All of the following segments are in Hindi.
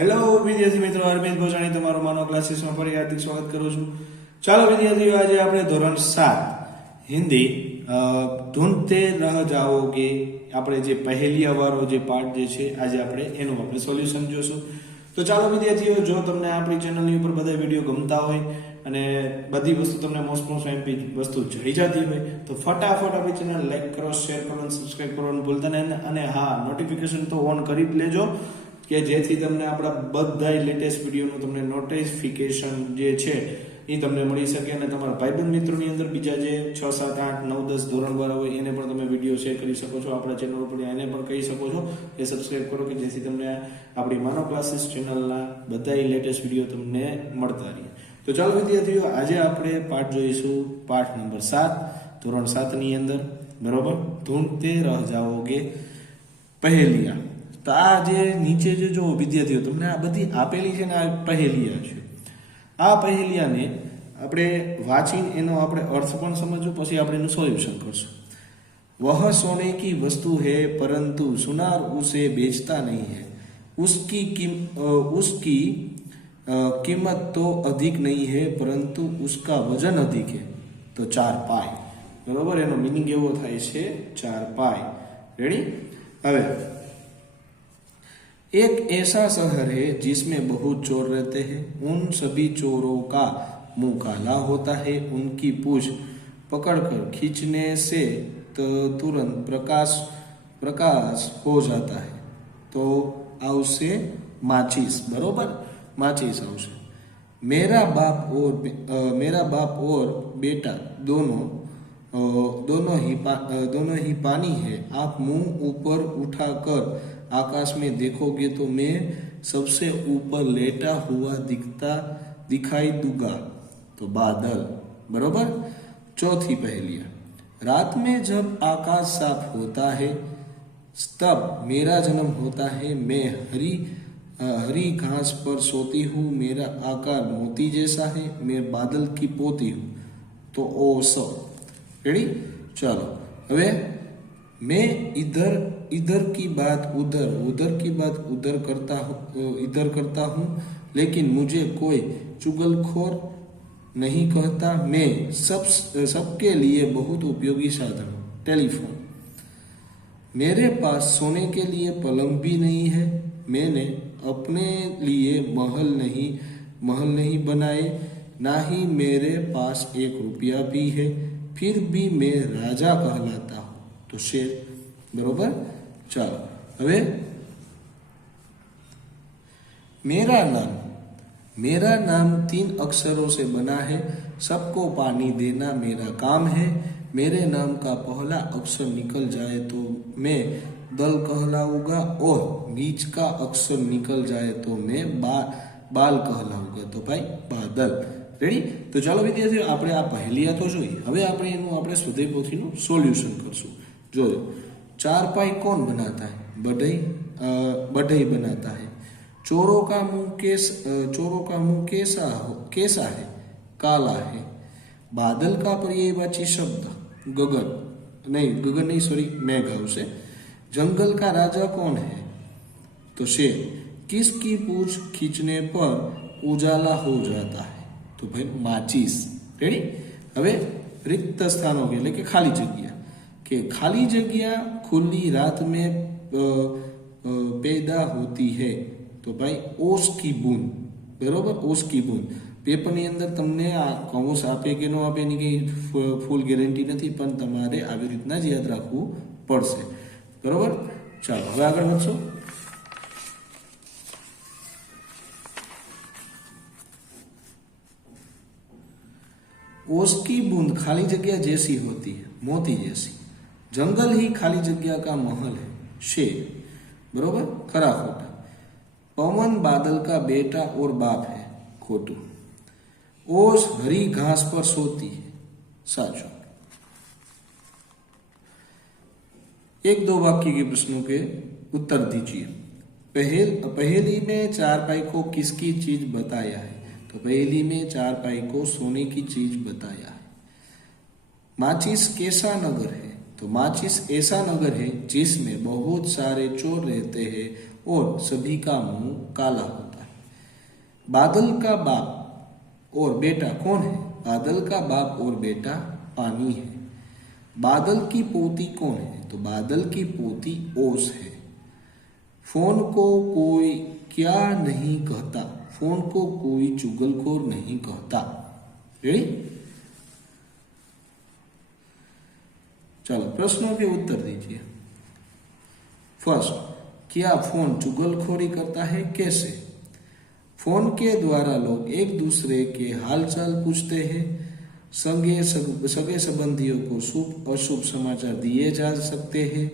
હેલો વિદ્યાર્થી મિત્રો, અરવિંદ ભોજાણી, તમારો માનવ ક્લાસીસમાં ફરી હાર્દિક સ્વાગત કરું છું. ચાલો વિદ્યાર્થીઓ, આજે આપણે ધોરણ સાત, હિન્દી ઢૂંઢતે રહ જાઓગે આપણે જે પહેલી અવારો, જે પાર્ટ જે છે, આજે આપણે એનું આપણે સોલ્યુશન જોશું. તો ચાલો વિદ્યાર્થીઓ, જો તમને આપણી ચેનલની ઉપર બધા વીડિયો ગમતા હોય અને બધી વસ્તુ તમને મોસ્ટ મોસ્ટ એમપી વસ્તુ જઈ જતી હોય, તો ફટાફટ આપણી ચેનલ લાઈક કરો શેર કરો અને સબસ્ક્રાઇબ કરવાનું ભૂલતા નહીં. અને હા નોટિફિકેશન તો ઓન કરી જ લેજો. કે જેથી તમને આપણા બધા લેટેસ્ટ વિડીયોનું તમને નોટિફિકેશન જે છે એ તમને મળી શકે અને તમારા ભાઈબંધ મિત્રોની અંદર બીજા જે છ, સાત, આઠ, નવ, દસ ધોરણવાળા હોય, એને પણ તમે વીડિયો શેર કરી શકો છો. આપણા ચેનલ ઉપર એને પણ કહી શકો છો એ સબસ્ક્રાઇબ કરો કે જેથી તમને આપણી માનવ ક્લાસીસ ચેનલના બધા લેટેસ્ટ વીડિયો તમને મળતા રહે. તો ચાલો વિદ્યાર્થીઓ, આજે આપણે પાઠ જોઈશું પાઠ નંબર સાત, ધોરણ સાતની અંદર. બરોબર? ઢૂંઢતે રહ જાઓગે પહેલિયા. તો આ જે નીચે જે જો વિદ્યાર્થીઓ, તમને આ બધી આપેલી છે ને આ પહેલિયા છે. આ પહેલિયાને આપણે વાંચી એનો આપણે અર્થ પણ સમજવું, પછી આપણે એનું સોલ્યુશન કરશું. વહ સોને કી વસ્તુ હે પરંતુ સુનાર ઉસે બેચતા નહીં હે. ઉસકી કિમ ઉસકી કિંમત તો અધિક નહીં હે, પરંતુ ઉસકા વજન અધિક હે. તો ચાર પાય. બરાબર? એનો મિનિંગ એવો થાય છે, ચાર પાય. રેડી હવે एक ऐसा शहर है जिसमें बहुत चोर रहते हैं उन सभी चोरों का मुंह काला होता है उनकी पूछ पकड़कर खींचने से तो तुरंत प्रकाश प्रकाश हो जाता है तो આવશે માચીસ બરોબર માચીસ આવશે मेरा बाप और अ, मेरा बाप और बेटा दोनों अ, दोनों ही पा, अ, दोनों ही पानी है आप मुंह ऊपर उठाकर आकाश में देखोगे तो मैं सबसे ऊपर लेटा हुआ दिखता, दिखाई दूँगा। तो बादल, बरोबर? चौथी पहेलियाँ रात में जब आकाश साफ़ होता है, तब मेरा जन्म होता है। मैं हरी हरी घास पर सोती हूँ। मेरा आकार मोती जैसा है। मैं बादल की पोती हूँ। तो ओ सो। रेडी चलो। હવે मैं इधर इधर की बात उधर उधर की बात उधर करता इधर करता हूँ, लेकिन मुझे कोई चुगलखोर नहीं कहता। मैं सब, सबके लिए बहुत उपयोगी साधन टेलीफोन। मेरे पास सोने के लिए पलंग भी नहीं है। मैंने अपने लिए महल नहीं महल नहीं बनाए। ना ही मेरे पास एक रुपया भी है। फिर भी मैं राजा कहलाता हूँ। तो शेर, बरोबर? चलो હવે मेरा नाम मेरा नाम तीन अक्षरों से बना है सबको पानी देना मेरा काम है मेरे नाम का पहला अक्षर निकल जाए तो मैं दल कहलाऊंगा और बीच का अक्षर निकल जाए तो मैं बा, બાલ કહલાઉંગા તો ભાઈ બાદલ રેડી તો ચાલો વિદ્યાર્થીઓ આપણે આ પહેલિયા તો જોઈ હવે આપણે એનું આપણે સ્વદેય પોથીનું સોલ્યુશન કરશું જોયો ચાર पाई कौन बनाता है बढ़ई अ, बढ़ई बनाता है चोरों का मुंह केस अ, चोरों का मुंह कैसा हो कैसा है काला है बादल का पर्यायवाची शब्द गगन नहीं गगन नहीं सॉरी मेघ આવશે जंगल का राजा कौन है तो शेर किसकी पूछ खींचने पर उजाला हो जाता है તો ભાઈ માચીસ રેડી હવે रिक्त स्थानों के એટલે કે ખાલી જગ્યા કે ખાલી જગ્યા खुली रात में अ, अ, पैदा होती है તો ભાઈ ઓસ की बूंद બરોબર ઓસ की बूंद પેપરની અંદર તમને આ કૌંસ આપે કે ન આપે એની કંઈ ફૂલ ગેરંટી નથી પણ તમારે આવી રીતના જ યાદ રાખવું પડશે બરોબર ચાલો હવે આગળ વધશો ओस की बूंद खाली जगह जैसी होती है जंगल ही खाली जगह का महल है। शेर, बरोबर? खरा खोटा। पवन बादल का बेटा और बाप है, खोटू। ओस हरी घास पर सोती है, साचो। एक दो वाक्य के प्रश्नों के उत्तर दीजिए। पहल, पहेली में चार पाई को किसकी चीज़ बताया है? तो पहेली में चार पाई को सोने की चीज़ बताया है। माचिस कैसा नगर है। तो माचिस ऐसा नगर है जिसमें बहुत सारे चोर रहते हैं और सभी का मुँह काला होता है। बादल का बाप और बेटा कौन है? बादल का बाप और बेटा पानी है। बादल की पोती कौन है? तो बादल की पोती ओस है। फ़ोन को कोई क्या नहीं कहता, फ़ोन को कोई चुगलखोर नहीं कहता। रेडी चलो प्रश्नों के उत्तर दीजिए। फ़र्स्ट क्या फ़ोन चुगलखोरी करता है? कैसे? फ़ोन के द्वारा लोग एक दूसरे के हालचाल पूछते हैं। संगे सग, संबंधियों को शुभ अशुभ समाचार दिए जा सकते हैं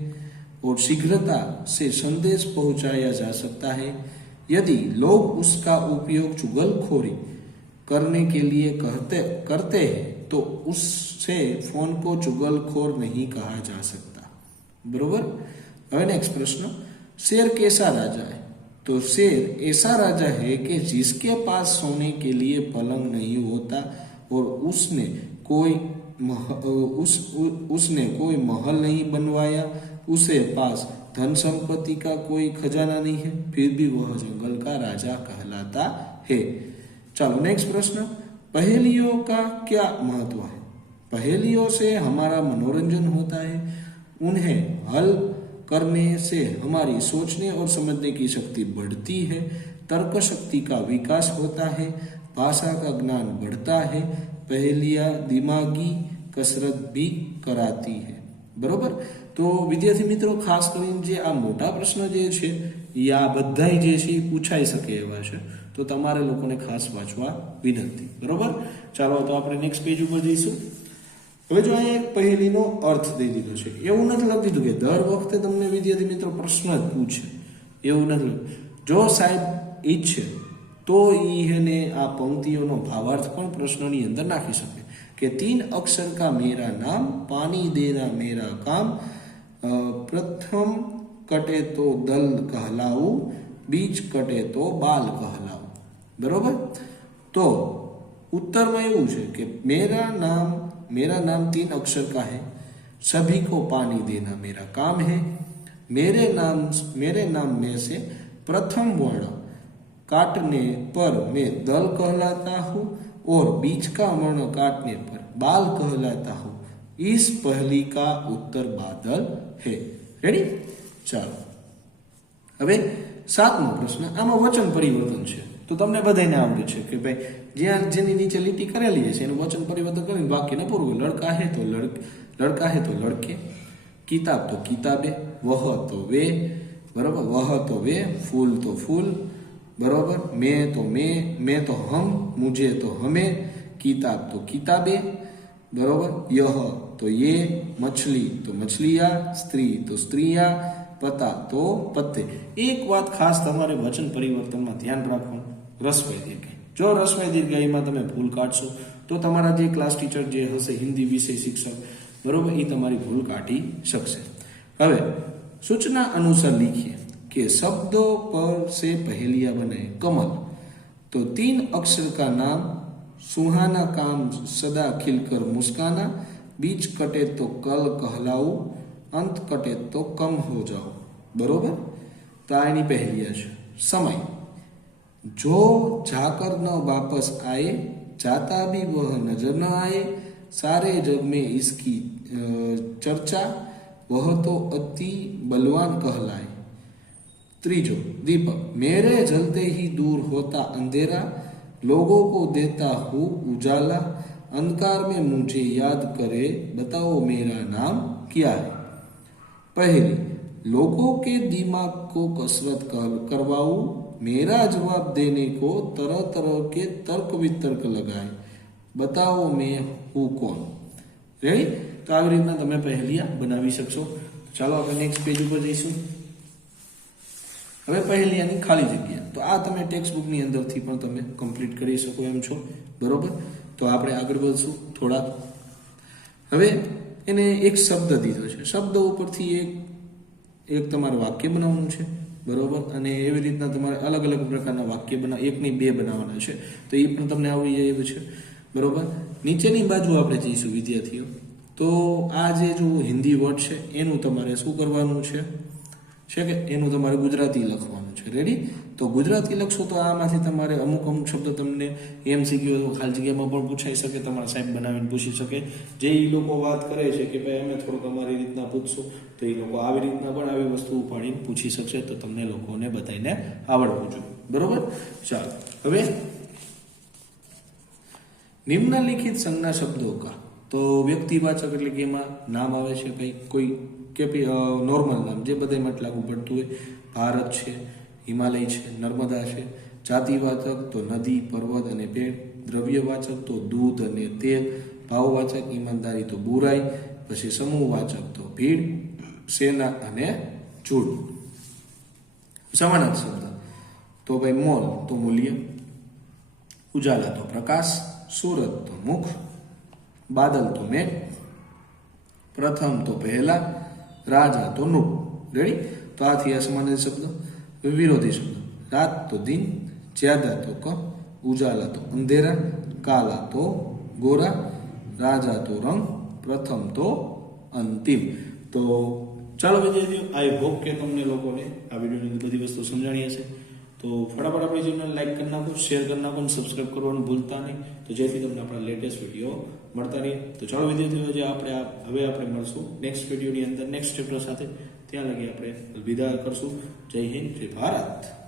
और शीघ्रता से संदेश पहुँचाया जा सकता है। यदि लोग उसका उपयोग चुगलखोरी करने के लिए कहते करते हैं तो उससे फोन को चुगलखोर नहीं कहा जा सकता बरोबर હવે નેક્સ્ટ પ્રશ્ન शेर कैसा राजा है तो शेर ऐसा राजा है कि जिसके पास सोने के लिए पलंग नहीं होता और उसने कोई मह, उस उ, उसने कोई महल नहीं बनवाया उसे पास धन संपत्ति का कोई खजाना नहीं है फिर भी वह जंगल का राजा कहलाता है चलो नेक्स्ट प्रश्न पहेलियों का क्या महत्व है पहेलियों से हमारा मनोरंजन होता है उन्हें हल करने से हमारी सोचने और समझने की शक्ति बढ़ती है तर्क शक्ति का विकास होता है भाषा का ज्ञान बढ़ता है पहेलियां दिमागी कसरत भी कराती है બરોબર તો વિદ્યાર્થી મિત્રો ખાસ કરીને જે આ મોટા પ્રશ્ન જે છે એ આ બધાય જે છે એ પૂછાઈ શકે એવા છે તો તમારે લોકોને ખાસ વાંચવા વિનંતી. બરોબર? ચાલો, તો આપણે નેક્સ્ટ પેજ ઉપર જઈશું. હવે જો અહીંયા એક પહેલીનો અર્થ દઈ દીધો છે. એવું નથી લખી દીધું કે દર વખતે તમને વિદ્યાર્થી મિત્રો પ્રશ્ન જ પૂછે. એવું નથી જો સાહેબ ઈચ્છે, તો એને આ પંક્તિઓનો ભાવાર્થ પણ પ્રશ્નની અંદર નાખી શકે. કે તીન અક્ષર કા મેરા નામ, પાણી દેના મેરા કામ પ્રથમ કટે તો દલ કહલાવું, બીજ કટે તો બાલ કહલાવું. बराबर तो उत्तर में यू है कि मेरा नाम मेरा नाम तीन अक्षर का है सभी को पानी देना मेरा काम है मेरे नाम मेरे नाम में से प्रथम वर्ण काटने पर मैं दल कहलाता हूँ और बीच का वर्ण काटने पर बाल कहलाता हूँ इस पहली का उत्तर बादल है रेडी चलो હવે સાતમો प्रश्न आम वचन परिवर्तन है तो तमने बधाई ने आवड़ है कि भाई ज्या जेनी नीचे लीटी करेली है वचन परिवर्तन कर वाक्य न पूर्व लड़का है तो लड़के लड़का है तो लड़के किताब तो किताबे वह तो वे बराबर वह तो वे फूल तो फूल बराबर मैं तो मैं मैं तो हम मुझे तो हमें किताब तो किताबे बराबर यह तो ये मछली तो मछलिया स्त्री तो स्त्रिया पता तो पत्ते एक बात खास तुम्हारे वचन परिवर्तन में ध्यान रखो રસમય દીર્ઘ જો રસમય દીર્ઘાઈમાં તમે ભૂલ કાઢશો તો તમારા જે ક્લાસ ટીચર જે હશે હિન્દી વિષય શિક્ષક બરોબર એ તમારી ભૂલ કાઢી શકશે હવે સૂચના અનુસાર લીખીએ कि शब्दों पर से पहेलियां बने कमल तो तीन अक्षर का नाम सुहाना काम सदा खिलकर मुस्काना बीच कटे तो कल कहलाऊ अंत कटे तो कम हो जाओ बरोबर तो आनी पहलिया છે समय जो जाकर न वापस आए, जाता भी वह नज़र न आए। सारे जग में इसकी चर्चा वह तो अति बलवान कहलाए। त्रिजो, दीपक, मेरे जलते ही दूर होता अंधेरा, लोगों को देता हूँ उजाला। अंधकार में मुझे याद करे, बताओ मेरा नाम क्या है? पहली, लोगों के दिमाग को कसरत कर, करवाऊ। मेरा जवाब देने को तरह तरह के तर्क वितर्क लगाए बताओ मैं हूँ कौन રેડી તો આવી રીતના તમે પહેલિયા બનાવી શકશો ચાલો આપણે નેક્સ્ટ પેજ ઉપર જઈશું હવે પહેલિયાની ખાલી જગ્યા તો આ તમે ટેક્સ્ટ બુકની અંદરથી પણ તમે કમ્પ્લીટ કરી શકો એમ છો બરોબર તો આપણે આગળ વધશું થોડા હવે એને એક શબ્દ દીધો છે શબ્દ ઉપરથી એક એક તમારે વાક્ય બનાવવાનું છે બરોબર? અને એવી રીતના તમારે અલગ અલગ પ્રકારના વાક્ય બનાવ એકની બે બનાવવાના છે. તો એ પણ તમને આવડી જાય એવું છે. બરોબર? નીચેની બાજુ આપણે જઈશું, વિદ્યાર્થીઓ. તો આ જે જો હિન્દી વર્ડ છે, એનું તમારે શું કરવાનું છે? છે કે એનું તમારે ગુજરાતી લખવાનું છે. રેડી તો ગુજરાતી લખશો તો આમાંથી તમારે અમુક અમુક શબ્દ તમને એમસીક્યુ ખાલી જગ્યામાં પણ પૂછાઈ શકે, તમારા સાહેબ બનાવીને પૂછી શકે. જે એ લોકો વાત કરે છે કે ભાઈ અમે થોડુંક અમારી રીતના પૂછશું, તો એ લોકો આવી રીતના પણ આવી વસ્તુ ઉપાડીને પૂછી શકશે, તો તમને લોકોને બધાને આવડવું જોઈએ બરોબર? ચાલો. હવે નિમ્નલિખિત સંજ્ઞા શબ્દો કા? તો વ્યક્તિવાચક એટલે કે એમાં નામ આવે છે ભાઈ, કોઈ કે નોર્મલ નામ, જે બધામાં લાગુ પડતું હોય. ભારત છે હિમાલય છે, નર્મદા છે. જાતિવાચક તો નદી, પર્વત અને પેડ દ્રવ્યવાચક તો દૂધ અને તેલ. ભાવવાચક ઈમાનદારી તો બુરાઈ. પછી સમૂહવાચક તો ભીડ, સેના અને જૂડ સમાનાર્થ શબ્દ. તો ભાઈ મોલ તો મૂલ્ય. ઉજાલા તો પ્રકાશ. સુરત તો મુખ. બાદલ તો મેઘ. પ્રથમ તો પહેલા. રાજા તો નૃપ. રેડી તો આ થયા સમાનાર્થ શબ્દ. વિરોધી શબ્દ રાત તો દિન જ્યાદા તો ક ઉજાલા તો અંધેરા કાલા તો ગોરા રાજા તો રંગ પ્રથમ તો અંતિમ તો ચાલો વિદ્યાર્થીઓ આઈ હોપ કે તમને લોકોને આ વિડીયોની અંદર બધી વસ્તુ સમજાણી હશે તો ફટાફટ આપણી ચેનલ લાઈક કરી નાખો શેર કરી નાખો અને સબસ્ક્રાઈબ કરવાનું ભૂલતા નહીં તો જેથી તમને આપણા લેટેસ્ટ વિડીયો મળતા રહીએ. તો ચાલો વિદ્યાર્થીઓ જે આપણે હવે આપણે મળશું નેક્સ્ટ વિડીયોની અંદર નેક્સ્ટ ચેપ્ટર સાથે. ત્યાં લગી આપણે વિદા કરશું. જય હિન્દ, જય ભારત.